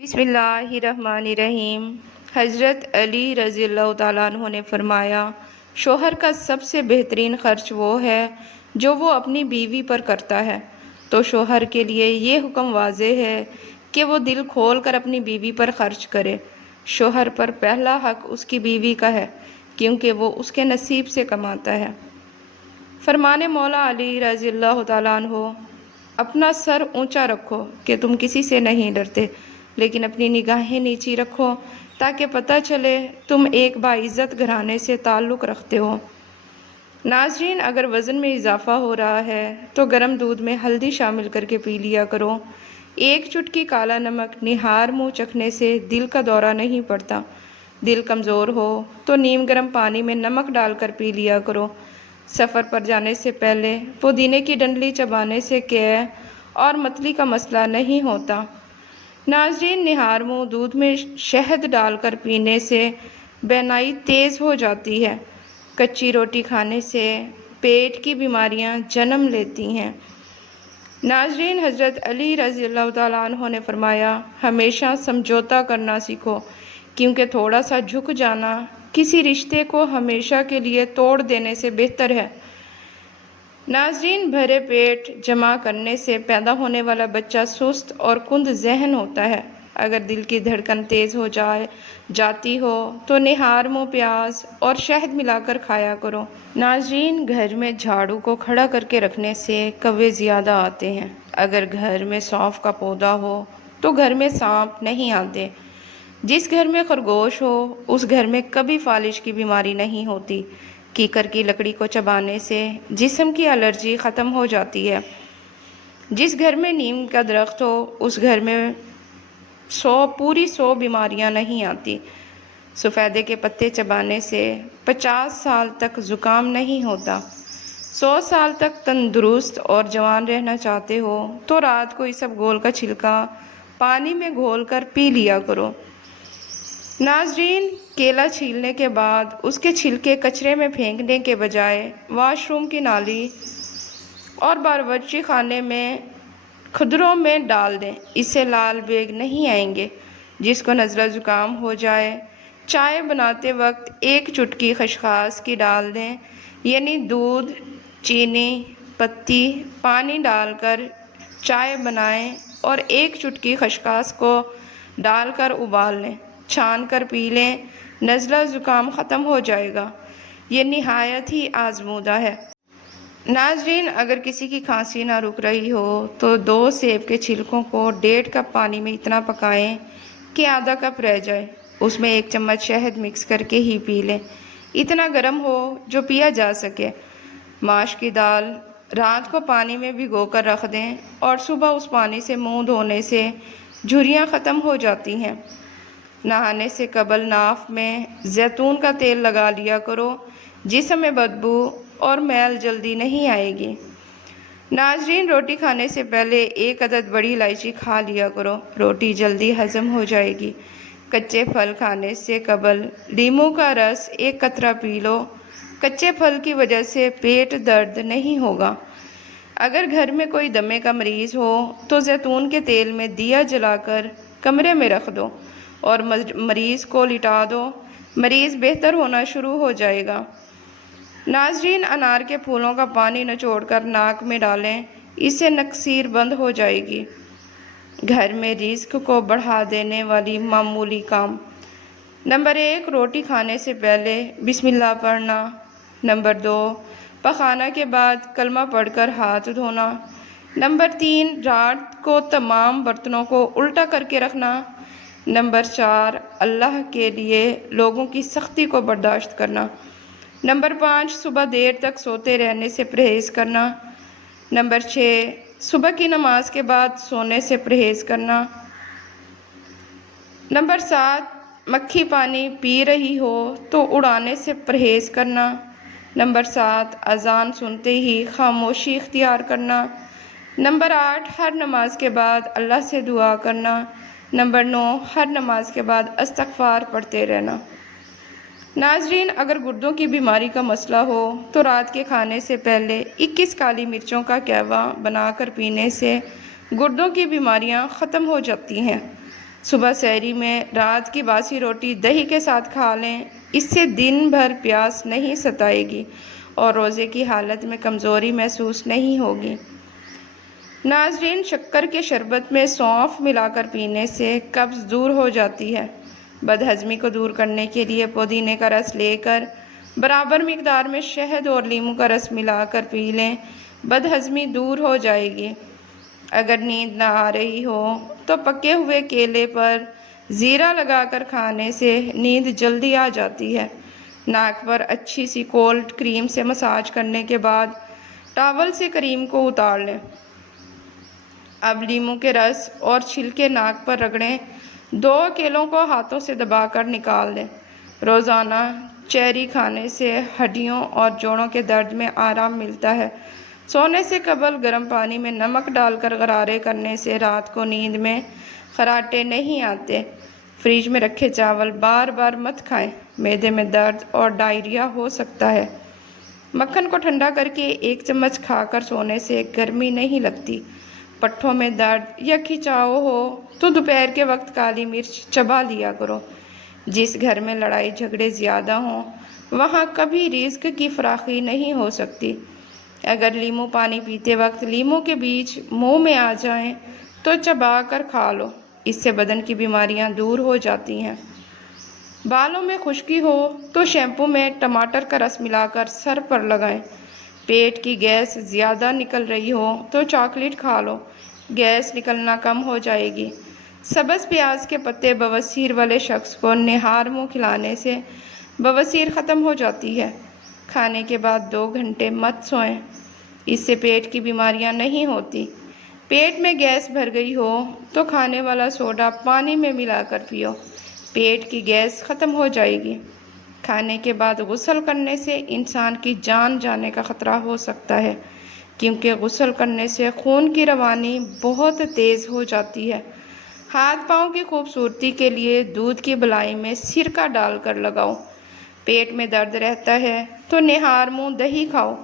بسم اللہ الرحمن الرحیم۔ حضرت علی رضی اللہ تعالیٰ عنہ نے فرمایا، شوہر کا سب سے بہترین خرچ وہ ہے جو وہ اپنی بیوی پر کرتا ہے۔ تو شوہر کے لیے یہ حکم واضح ہے کہ وہ دل کھول کر اپنی بیوی پر خرچ کرے۔ شوہر پر پہلا حق اس کی بیوی کا ہے کیونکہ وہ اس کے نصیب سے کماتا ہے۔ فرمانے مولا علی رضی اللہ تعالیٰ عنہ، اپنا سر اونچا رکھو کہ تم کسی سے نہیں ڈرتے، لیکن اپنی نگاہیں نیچی رکھو تاکہ پتہ چلے تم ایک باعزت گھرانے سے تعلق رکھتے ہو۔ ناظرین، اگر وزن میں اضافہ ہو رہا ہے تو گرم دودھ میں ہلدی شامل کر کے پی لیا کرو۔ ایک چٹکی کالا نمک نہار منہ چکھنے سے دل کا دورہ نہیں پڑتا۔ دل کمزور ہو تو نیم گرم پانی میں نمک ڈال کر پی لیا کرو۔ سفر پر جانے سے پہلے پودینے کی ڈنڈلی چبانے سے قے اور متلی کا مسئلہ نہیں ہوتا۔ ناظرین، نہار منہ دودھ میں شہد ڈال کر پینے سے بینائی تیز ہو جاتی ہے۔ کچی روٹی کھانے سے پیٹ کی بیماریاں جنم لیتی ہیں۔ ناظرین، حضرت علی رضی اللہ تعالیٰ عنہ نے فرمایا، ہمیشہ سمجھوتا کرنا سیکھو کیونکہ تھوڑا سا جھک جانا کسی رشتے کو ہمیشہ کے لیے توڑ دینے سے بہتر ہے۔ ناظرین، بھرے پیٹ جمع کرنے سے پیدا ہونے والا بچہ سست اور کند ذہن ہوتا ہے۔ اگر دل کی دھڑکن تیز ہو جاتی ہو تو نہار منہ پیاز اور شہد ملا کر کھایا کرو۔ ناظرین، گھر میں جھاڑو کو کھڑا کر کے رکھنے سے کوے زیادہ آتے ہیں۔ اگر گھر میں سونف کا پودا ہو تو گھر میں سانپ نہیں آتے۔ جس گھر میں خرگوش ہو اس گھر میں کبھی فالج کی بیماری نہیں ہوتی۔ کیکر کی لکڑی کو چبانے سے جسم کی الرجی ختم ہو جاتی ہے۔ جس گھر میں نیم کا درخت ہو اس گھر میں پوری 100 بیماریاں نہیں آتی۔ سفیدے کے پتے چبانے سے 50 سال تک زکام نہیں ہوتا۔ 100 سال تک تندرست اور جوان رہنا چاہتے ہو تو رات کو اسبگول کا چھلکا پانی میں گھول کر پی لیا کرو۔ ناظرین، کیلا چھیلنے کے بعد اس کے چھلکے کچرے میں پھینکنے کے بجائے واش روم کی نالی اور باورچی خانے میں کھدروں میں ڈال دیں، اس سے لال بیگ نہیں آئیں گے۔ جس کو نزلہ زکام ہو جائے، چائے بناتے وقت ایک چٹکی خسخاس کی ڈال دیں، یعنی دودھ، چینی، پتی، پانی ڈال کر چائے بنائیں اور ایک چٹکی خسخاس کو ڈال کر ابال لیں، چھان کر پی لیں، نزلہ زکام ختم ہو جائے گا۔ یہ نہایت ہی آزمودہ ہے۔ ناظرین، اگر کسی کی کھانسی نہ رک رہی ہو تو 2 سیب کے چھلکوں کو 1.5 کپ پانی میں اتنا پکائیں کہ آدھا کپ رہ جائے، اس میں 1 چمچ شہد مکس کر کے ہی پی لیں، اتنا گرم ہو جو پیا جا سکے۔ ماش کی دال رات کو پانی میں بھگو کر رکھ دیں اور صبح اس پانی سے منہ دھونے سے جھریاں ختم ہو جاتی ہیں۔ نہانے سے قبل ناف میں زیتون کا تیل لگا لیا کرو، جسم میں بدبو اور میل جلدی نہیں آئے گی۔ ناظرین، روٹی کھانے سے پہلے 1 عدد بڑی الائچی کھا لیا کرو، روٹی جلدی ہضم ہو جائے گی۔ کچے پھل کھانے سے قبل لیموں کا رس 1 قطرہ پی لو، کچے پھل کی وجہ سے پیٹ درد نہیں ہوگا۔ اگر گھر میں کوئی دمے کا مریض ہو تو زیتون کے تیل میں دیا جلا کر کمرے میں رکھ دو اور مریض کو لٹا دو، مریض بہتر ہونا شروع ہو جائے گا۔ ناظرین، انار کے پھولوں کا پانی نچوڑ کر ناک میں ڈالیں، اس سے نکسیر بند ہو جائے گی۔ گھر میں رزق کو بڑھا دینے والی معمولی کام: نمبر 1، روٹی کھانے سے پہلے بسم اللہ پڑھنا۔ نمبر 2، پخانہ کے بعد کلمہ پڑھ کر ہاتھ دھونا۔ نمبر 3، رات کو تمام برتنوں کو الٹا کر کے رکھنا۔ نمبر 4، اللہ کے لیے لوگوں کی سختی کو برداشت کرنا۔ نمبر 5، صبح دیر تک سوتے رہنے سے پرہیز کرنا۔ نمبر 6، صبح کی نماز کے بعد سونے سے پرہیز کرنا۔ نمبر 7، مکھی پانی پی رہی ہو تو اڑانے سے پرہیز کرنا۔ نمبر 7، اذان سنتے ہی خاموشی اختیار کرنا۔ نمبر 8، ہر نماز کے بعد اللہ سے دعا کرنا۔ نمبر 9، ہر نماز کے بعد استغفار پڑھتے رہنا۔ ناظرین، اگر گردوں کی بیماری کا مسئلہ ہو تو رات کے کھانے سے پہلے 21 کالی مرچوں کا قہوہ بنا کر پینے سے گردوں کی بیماریاں ختم ہو جاتی ہیں۔ صبح سحری میں رات کی باسی روٹی دہی کے ساتھ کھا لیں، اس سے دن بھر پیاس نہیں ستائے گی اور روزے کی حالت میں کمزوری محسوس نہیں ہوگی۔ ناظرین، شکر کے شربت میں سونف ملا کر پینے سے قبض دور ہو جاتی ہے۔ بدہضمی کو دور کرنے کے لیے پودینے کا رس لے کر برابر مقدار میں شہد اور لیموں کا رس ملا کر پی لیں، بدہضمی دور ہو جائے گی۔ اگر نیند نہ آ رہی ہو تو پکے ہوئے کیلے پر زیرہ لگا کر کھانے سے نیند جلدی آ جاتی ہے۔ ناک پر اچھی سی کولڈ کریم سے مساج کرنے کے بعد ٹاول سے کریم کو اتار لیں۔ اب لیموں کے رس اور چھلکے ناک پر رگڑیں، 2 کیلوں کو ہاتھوں سے دبا کر نکال دیں۔ روزانہ چیری کھانے سے ہڈیوں اور جوڑوں کے درد میں آرام ملتا ہے۔ سونے سے قبل گرم پانی میں نمک ڈال کر غرارے کرنے سے رات کو نیند میں خراٹے نہیں آتے۔ فریج میں رکھے چاول بار بار مت کھائیں، معدے میں درد اور ڈائریا ہو سکتا ہے۔ مکھن کو ٹھنڈا کر کے 1 چمچ کھا کر سونے سے گرمی نہیں لگتی۔ پٹھوں میں درد یا کھچاؤ ہو تو دوپہر کے وقت کالی مرچ چبا لیا کرو۔ جس گھر میں لڑائی جھگڑے زیادہ ہوں وہاں کبھی رزق کی فراخی نہیں ہو سکتی۔ اگر لیموں پانی پیتے وقت لیموں کے بیج منہ میں آ جائیں تو چبا کر کھا لو، اس سے بدن کی بیماریاں دور ہو جاتی ہیں۔ بالوں میں خشکی ہو تو شیمپو میں ٹماٹر کا رس ملا کر سر پر لگائیں۔ پیٹ کی گیس زیادہ نکل رہی ہو تو چاکلیٹ کھا لو، گیس نکلنا کم ہو جائے گی۔ سبز پیاز کے پتے بواسیر والے شخص کو نہار منہ کھلانے سے بواسیر ختم ہو جاتی ہے۔ کھانے کے بعد 2 گھنٹے مت سوئیں، اس سے پیٹ کی بیماریاں نہیں ہوتی۔ پیٹ میں گیس بھر گئی ہو تو کھانے والا سوڈا پانی میں ملا کر پیو، پیٹ کی گیس ختم ہو جائے گی۔ کھانے کے بعد غسل کرنے سے انسان کی جان جانے کا خطرہ ہو سکتا ہے، کیونکہ غسل کرنے سے خون کی روانی بہت تیز ہو جاتی ہے۔ ہاتھ پاؤں کی خوبصورتی کے لیے دودھ کی بلائی میں سرکہ ڈال کر لگاؤ۔ پیٹ میں درد رہتا ہے تو نہار منہ دہی کھاؤ۔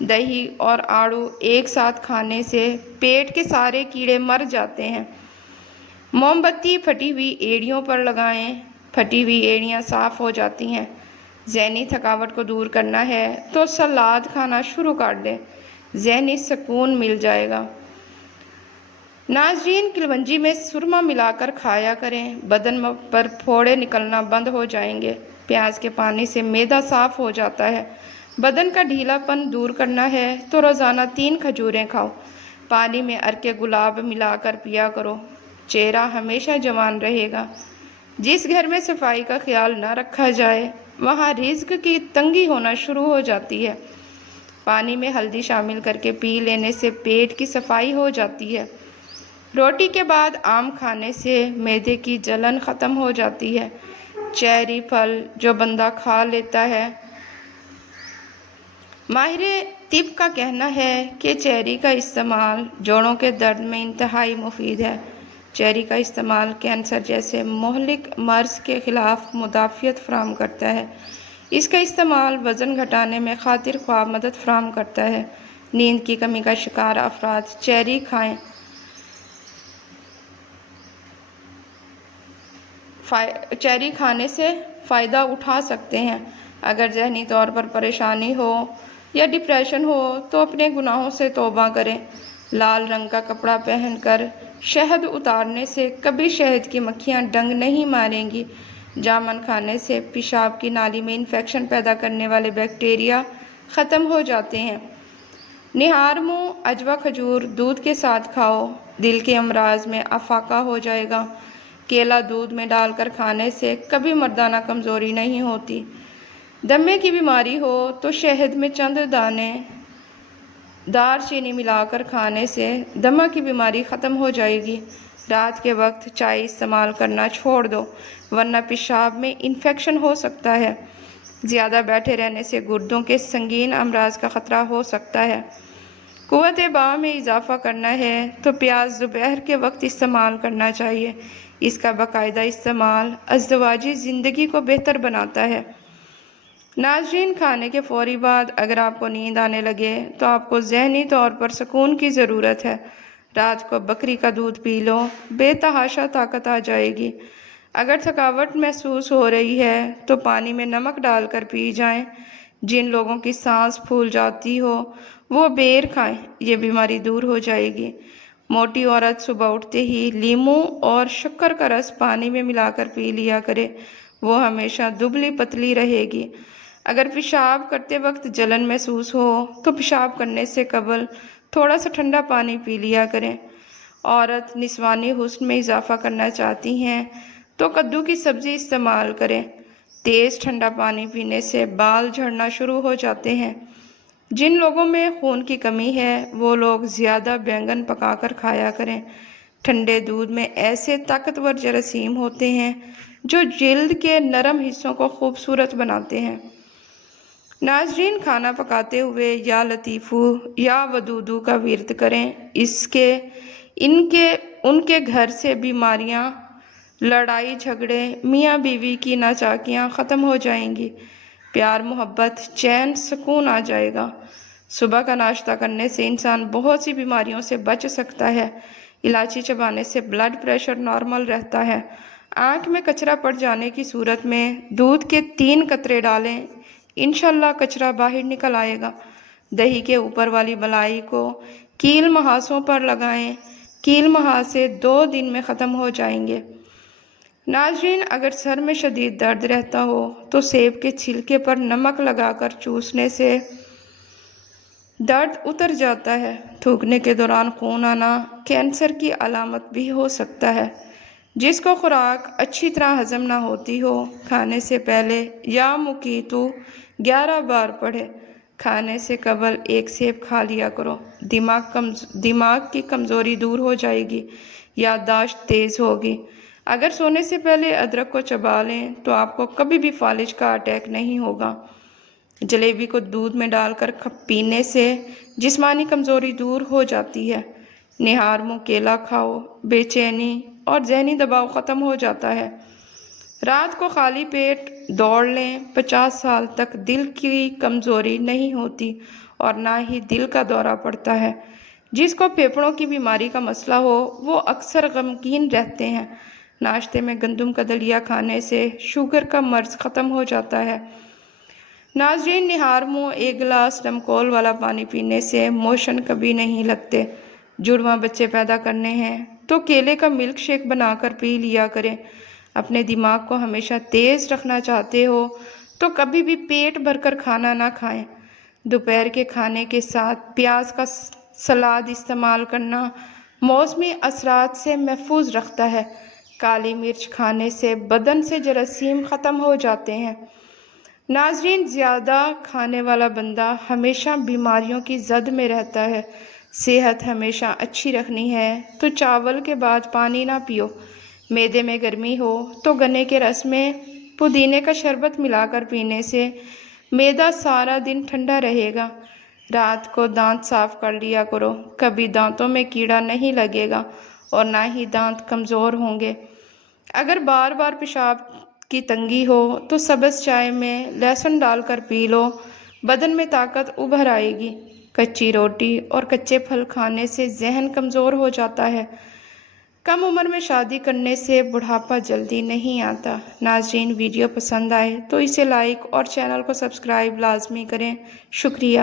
دہی اور آڑو ایک ساتھ کھانے سے پیٹ کے سارے کیڑے مر جاتے ہیں۔ موم بتی پھٹی ہوئی ایڑیوں پر لگائیں، پھٹی ہوئی ایڑیاں صاف ہو جاتی ہیں۔ ذہنی تھکاوٹ کو دور کرنا ہے تو سلاد کھانا شروع کر دیں، ذہنی سکون مل جائے گا۔ ناظرین، کلونجی میں سرما ملا کر کھایا کریں، بدن پر پھوڑے نکلنا بند ہو جائیں گے۔ پیاز کے پانی سے معدہ صاف ہو جاتا ہے۔ بدن کا ڈھیلا پن دور کرنا ہے تو روزانہ 3 کھجوریں کھاؤ۔ پانی میں عرق گلاب ملا کر پیا کرو، چہرہ ہمیشہ جوان رہے گا۔ جس گھر میں صفائی کا خیال نہ رکھا جائے وہاں رزق کی تنگی ہونا شروع ہو جاتی ہے۔ پانی میں ہلدی شامل کر کے پی لینے سے پیٹ کی صفائی ہو جاتی ہے۔ روٹی کے بعد آم کھانے سے معدے کی جلن ختم ہو جاتی ہے۔ چیری پھل جو بندہ کھا لیتا ہے، ماہر طب کا کہنا ہے کہ چیری کا استعمال جوڑوں کے درد میں انتہائی مفید ہے۔ چیری کا استعمال کینسر جیسے مہلک مرض کے خلاف مدافعت فراہم کرتا ہے۔ اس کا استعمال وزن گھٹانے میں خاطر خواہ مدد فراہم کرتا ہے۔ نیند کی کمی کا شکار افراد چیری کھائیں، چیری کھانے سے فائدہ اٹھا سکتے ہیں۔ اگر ذہنی طور پر پریشانی ہو یا ڈپریشن ہو تو اپنے گناہوں سے توبہ کریں۔ لال رنگ کا کپڑا پہن کر شہد اتارنے سے کبھی شہد کی مکھیاں ڈنگ نہیں ماریں گی۔ جامن کھانے سے پیشاب کی نالی میں انفیکشن پیدا کرنے والے بیکٹیریا ختم ہو جاتے ہیں۔ نہار منہ عجوا کھجور دودھ کے ساتھ کھاؤ، دل کے امراض میں افاقہ ہو جائے گا۔ کیلا دودھ میں ڈال کر کھانے سے کبھی مردانہ کمزوری نہیں ہوتی۔ دمے کی بیماری ہو تو شہد میں چند دانے دار چینی ملا کر کھانے سے دمہ کی بیماری ختم ہو جائے گی۔ رات کے وقت چائے استعمال کرنا چھوڑ دو ورنہ پیشاب میں انفیکشن ہو سکتا ہے۔ زیادہ بیٹھے رہنے سے گردوں کے سنگین امراض کا خطرہ ہو سکتا ہے۔ قوت باہ میں اضافہ کرنا ہے تو پیاز دوپہر کے وقت استعمال کرنا چاہیے۔ اس کا باقاعدہ استعمال ازدواجی زندگی کو بہتر بناتا ہے۔ ناظرین، کھانے کے فوری بعد اگر آپ کو نیند آنے لگے تو آپ کو ذہنی طور پر سکون کی ضرورت ہے۔ رات کو بکری کا دودھ پی لو، بے تحاشا طاقت آ جائے گی۔ اگر تھکاوٹ محسوس ہو رہی ہے تو پانی میں نمک ڈال کر پی جائیں۔ جن لوگوں کی سانس پھول جاتی ہو وہ بیر کھائیں، یہ بیماری دور ہو جائے گی۔ موٹی عورت صبح اٹھتے ہی لیموں اور شکر کا رس پانی میں ملا کر پی لیا کرے، وہ ہمیشہ دبلی پتلی رہے گی۔ اگر پیشاب کرتے وقت جلن محسوس ہو تو پیشاب کرنے سے قبل تھوڑا سا ٹھنڈا پانی پی لیا کریں۔ عورت نسوانی حسن میں اضافہ کرنا چاہتی ہیں تو کدو کی سبزی استعمال کریں۔ تیز ٹھنڈا پانی پینے سے بال جھڑنا شروع ہو جاتے ہیں۔ جن لوگوں میں خون کی کمی ہے وہ لوگ زیادہ بینگن پکا کر کھایا کریں۔ ٹھنڈے دودھ میں ایسے طاقتور جراثیم ہوتے ہیں جو جلد کے نرم حصوں کو خوبصورت بناتے ہیں۔ ناظرین، کھانا پکاتے ہوئے یا لطیفو یا ودودو کا ورد کریں، ان کے گھر سے بیماریاں، لڑائی جھگڑے، میاں بیوی کی ناچاکیاں ختم ہو جائیں گی، پیار محبت چین سکون آ جائے گا۔ صبح کا ناشتہ کرنے سے انسان بہت سی بیماریوں سے بچ سکتا ہے۔ الائچی چبانے سے بلڈ پریشر نارمل رہتا ہے۔ آنکھ میں کچرا پڑ جانے کی صورت میں دودھ کے 3 قطرے ڈالیں، انشاءاللہ کچرا باہر نکل آئے گا۔ دہی کے اوپر والی بلائی کو کیل محاسوں پر لگائیں، کیل محاسے 2 دن میں ختم ہو جائیں گے۔ ناظرین، اگر سر میں شدید درد رہتا ہو تو سیب کے چھلکے پر نمک لگا کر چوسنے سے درد اتر جاتا ہے۔ تھوکنے کے دوران خون آنا کینسر کی علامت بھی ہو سکتا ہے۔ جس کو خوراک اچھی طرح ہضم نہ ہوتی ہو، کھانے سے پہلے یا مکیتو 11 بار پڑھے۔ کھانے سے قبل 1 سیب کھا لیا کرو، دماغ کی کمزوری دور ہو جائے گی، یادداشت تیز ہوگی۔ اگر سونے سے پہلے ادرک کو چبا لیں تو آپ کو کبھی بھی فالج کا اٹیک نہیں ہوگا۔ جلیبی کو دودھ میں ڈال کر پینے سے جسمانی کمزوری دور ہو جاتی ہے۔ نہار منہ کیلا کھاؤ، بے چینی اور ذہنی دباؤ ختم ہو جاتا ہے۔ رات کو خالی پیٹ دوڑ لیں، 50 سال تک دل کی کمزوری نہیں ہوتی اور نہ ہی دل کا دورہ پڑتا ہے۔ جس کو پھیپھڑوں کی بیماری کا مسئلہ ہو وہ اکثر غمگین رہتے ہیں۔ ناشتے میں گندم کا دلیا کھانے سے شوگر کا مرض ختم ہو جاتا ہے۔ ناظرین، نہار منہ 1 گلاس نمکول والا پانی پینے سے موشن کبھی نہیں لگتے۔ جڑواں بچے پیدا کرنے ہیں تو کیلے کا ملک شیک بنا کر پی لیا کریں۔ اپنے دماغ کو ہمیشہ تیز رکھنا چاہتے ہو تو کبھی بھی پیٹ بھر کر کھانا نہ کھائیں۔ دوپہر کے کھانے کے ساتھ پیاز کا سلاد استعمال کرنا موسمی اثرات سے محفوظ رکھتا ہے۔ کالی مرچ کھانے سے بدن سے جراثیم ختم ہو جاتے ہیں۔ ناظرین، زیادہ کھانے والا بندہ ہمیشہ بیماریوں کی زد میں رہتا ہے۔ صحت ہمیشہ اچھی رکھنی ہے تو چاول کے بعد پانی نہ پیو۔ معدے میں گرمی ہو تو گنے کے رس میں پودینے کا شربت ملا کر پینے سے معدہ سارا دن ٹھنڈا رہے گا۔ رات کو دانت صاف کر لیا کرو، کبھی دانتوں میں کیڑا نہیں لگے گا اور نہ ہی دانت کمزور ہوں گے۔ اگر بار بار پیشاب کی تنگی ہو تو سبز چائے میں لہسن ڈال کر پی لو، بدن میں طاقت ابھر آئے گی۔ کچی روٹی اور کچے پھل کھانے سے ذہن کمزور ہو جاتا ہے۔ کم عمر میں شادی کرنے سے بڑھاپا جلدی نہیں آتا۔ ناظرین، ویڈیو پسند آئے تو اسے لائک اور چینل کو سبسکرائب لازمی کریں۔ شکریہ۔